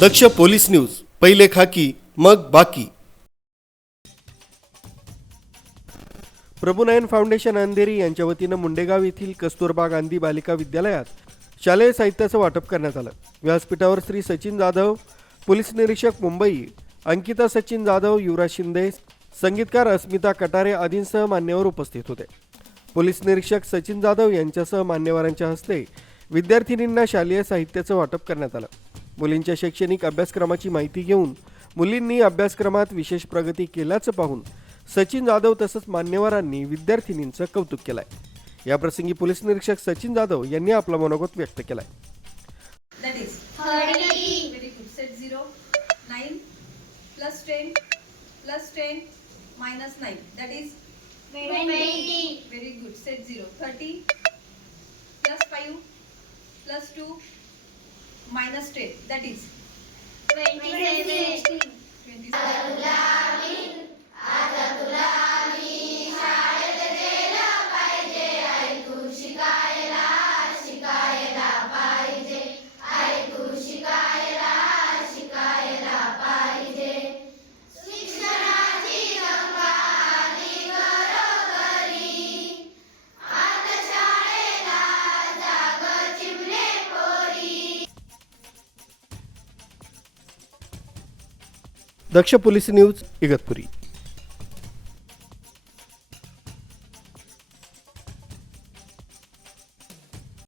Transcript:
दक्ष police news पहिले खाकी मग बाकी. प्रभुनयन फाउंडेशन अंधेरी यांच्या वतीनं मुंडेगाव येथील कस्तुरबा गांधी बालिका विद्यालयात शालेय साहित्याचं वाटप करण्यात आलं. व्यासपीठावर श्री सचिन जाधव पोलीस निरीक्षक मुंबई अंकिता सचिन जाधव युवराज शिंदे संगीतकार अस्मिता कटारे आदींसह मान्यवर उपस्थित होते. पोलीस निरीक्षक सचिन जाधव यांच्यासह मान्यवरांच्या हस्ते विद्यार्थिनींना शालेय साहित्याचं वाटप करण्यात आलं. मुलींच्या शैक्षणिक अभ्यासक्रमाची माहिती घेऊन मुलींनी अभ्यासक्रमात विशेष प्रगती केल्याचं पाहून सचिन जाधव तसंच मान्यवरांनी विद्यार्थिनींचं कौतुक केलंय. याप्रसंगी पोलीस निरीक्षक सचिन जाधव यांनी आपला मनोगत व्यक्त केलाय. That minus ten. That is twenty. Daksh police news Igatpuri.